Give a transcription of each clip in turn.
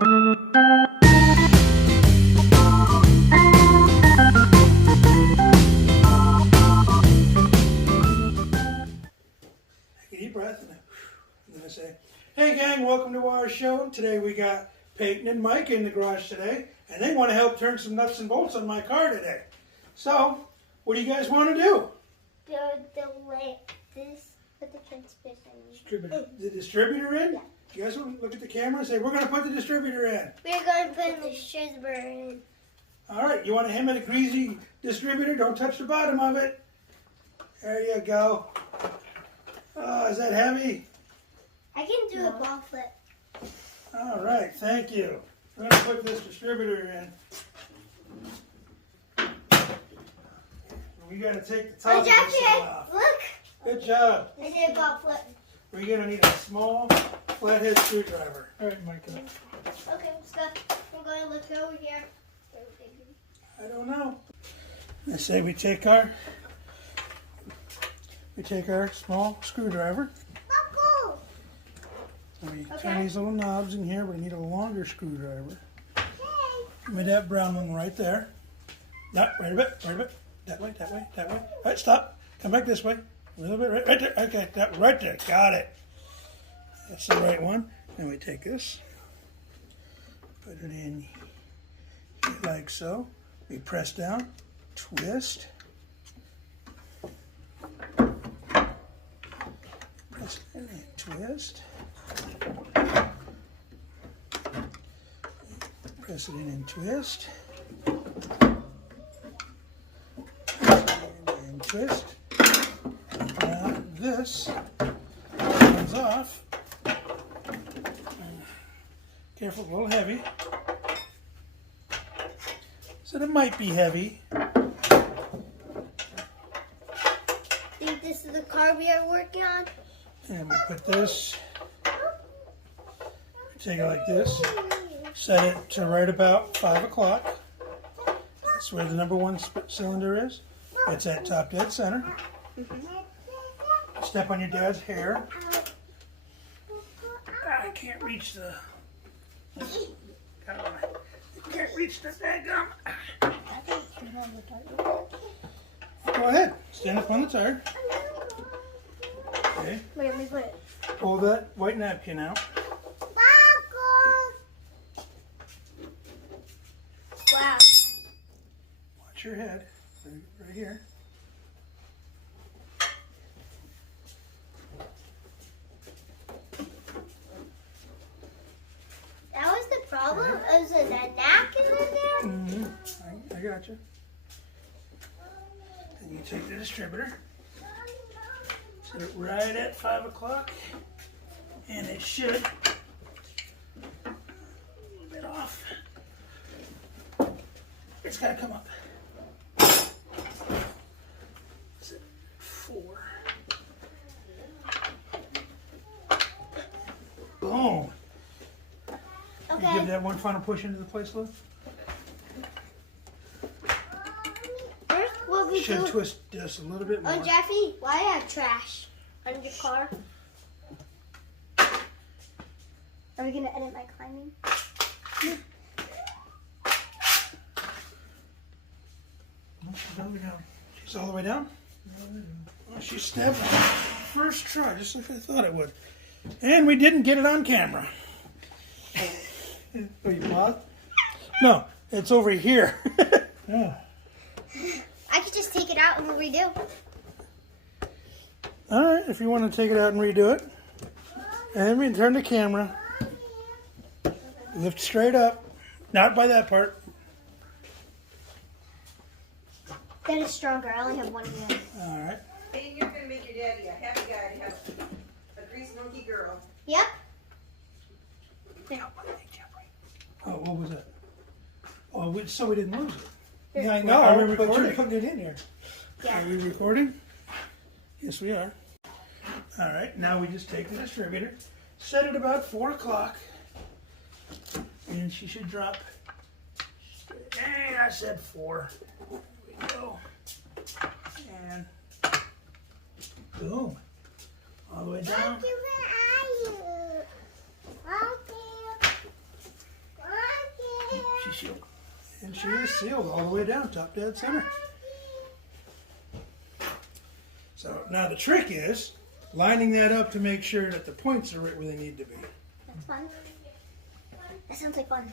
Deep breath, and then I say, hey gang, welcome to our show. Today we got Peyton and Mike in the garage today, and they want to help turn some nuts and bolts on my car today. So, what do you guys want to do? Put the transmission in. The distributor in? Yeah. You guys want to look at the camera and say, we're going to put the distributor in. We're going to put the distributor in. All right, you want to him it a greasy distributor? Don't touch the bottom of it. There you go. Oh, is that heavy? I can do a ball flip. All right, thank you. We're going to put this distributor in. We got to take the top of this thing off. Look. Good job. I did a ball flip. We're going to need a small flathead screwdriver. All right, Mike. Okay, stop. We're going to look over here. I don't know. I say we take our small screwdriver. And we turn these little knobs in here. We need a longer screwdriver. Give me that brown one right there. No, right a bit, right a bit. That way, that way, that way. All right, stop. Come back this way. A little bit, right there. Okay, that right there. Got it. That's the right one. Then we take this, put it in here like so. We press down, twist. Press it in and twist. Press it in and twist. And twist. Now this comes off. Careful, a little heavy. So it might be heavy. Think this is the car we are working on? And we put this, take it like this, set it to right about 5 o'clock. That's where the number one cylinder is. It's at top dead center. Step on your dad's hair. I can't reach the, can't reach the daggum. Go ahead, stand up on the tire. Okay. Wait, let me put it. Pull that white napkin out. Wow. Watch your head. Right here. That was the problem? Was it that napkin in there? Mm-hmm. I got you. And you take the distributor. Set it right at 5 o'clock. And it should. A little bit off. It's got to come up. Is it 4? Boom. Okay. Give that one final push into the place, Lou. First, what we Should do... twist just a little bit more. Oh, Jeffy, why do you have trash on your car? Are we going to edit my climbing? She's all the way down. She's all the way down? Oh, she stepped first try, just like I thought it would. And we didn't get it on camera. Oh, you paused? No, it's over here. Oh. I could just take it out and we'll redo. All right, if you want to take it out and redo it. And we turn the camera. Lift straight up. Not by that part. That is stronger. I only have one hand. All right. Hey, you're going to make your daddy a happy guy to have a grease monkey girl. Yep. Oh, what was that? Oh, so we didn't lose it. Yeah, I Are we know, but you're recording? putting it in here. Are we recording? Yes, we are. All right, now we just take the distributor, set it about 4 o'clock, and she should drop. Hey, I said 4. There we go. And boom. All the way down. sealed. And she is sealed all the way down, top dead center. So now the trick is lining that up to make sure that the points are right where they need to be. That's fun. That sounds like fun.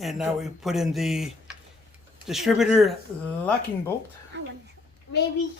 And now we put in the distributor locking bolt. Maybe